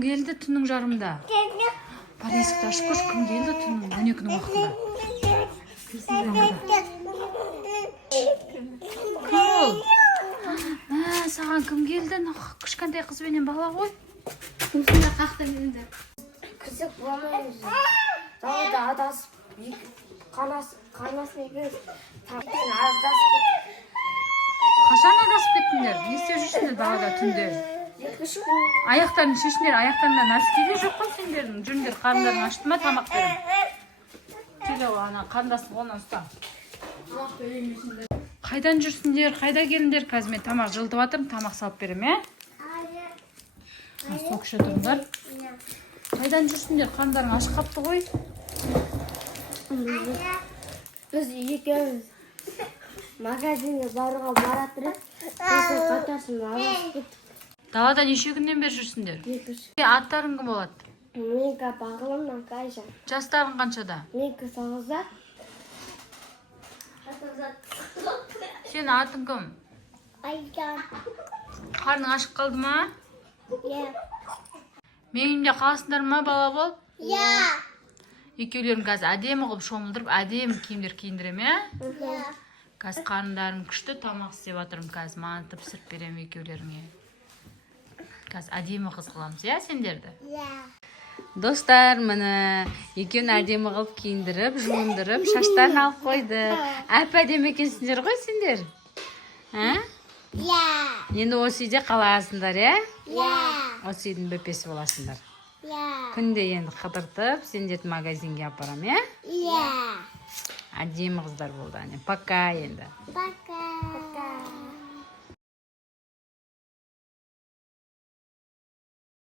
кім келді түннің жарымында? Бар есікті ашып көрші, кім келді түннің 12-нің уақытында? Кім ол? Саған кім келді? Кішкентай қызбенен бала ғой. Күнсінде қақтан келді. Күзік болмаймыз. Далада адасып, қарнасын екеуіз тағыдан адасып кеттік. Қашан адасып кеттіңдер? Не істеп жүрсіңдер далада түнде? 2-3 күн. Аяқтарын шешіңдер, аяқтарында носкиде жоқ қой сендердің. Жүріңдер, қарындарын ашты ма, тамақ берем. Келе ана қарындастың қолынан ұста. Тамақ беремесіңдер. Қайдан жүрсіңдер, қайда келіңдер? Қазір мен тамақ жылытып жатырмын, тамақ салып берем, Сол кіші тұрыңдар. Қайдан жүрсіңдер? Қарындарың ашық қапты ғой. Біз екеуміз магазинге баруға баратырып, сосын қатасын адасып кеттік. Далада неше күннен бері жүрсіңдер? 2-3. Аттарың кім болады? Менікі бағылым, Кайжан. Жастарың қаншада? Менікі 9-да. Сен атың кім? Айжан. Қарның ашық қалды ма? Иә. Менімде қаласыңдар ма, бала бол? Иә. Екеулерін қазір әдемі қылып шомылдырып, әдемі киімдер киіндірем, Иә. Қазір қарындарым күшті тамақ істеп жатырмын, қазір мантып пісіріп берем екеулеріңе. Қазір әдемі қыз қыламыз, сендерді? Иә. Достар, міне екеуін әдемі қылып киіндіріп, жуындырып, шаштарын алып қойды. Әп-әдемі екенсіңдер ғой сендер? Иә. Енді осы үйде қаласыңдар, Иә. Осы үйдің бөпесі боласыңдар. Иә. Күнде енді қыдыртып, сендерді магазинге апарам, Иә. Әдемі қыздар болды, Пока енді. Пока.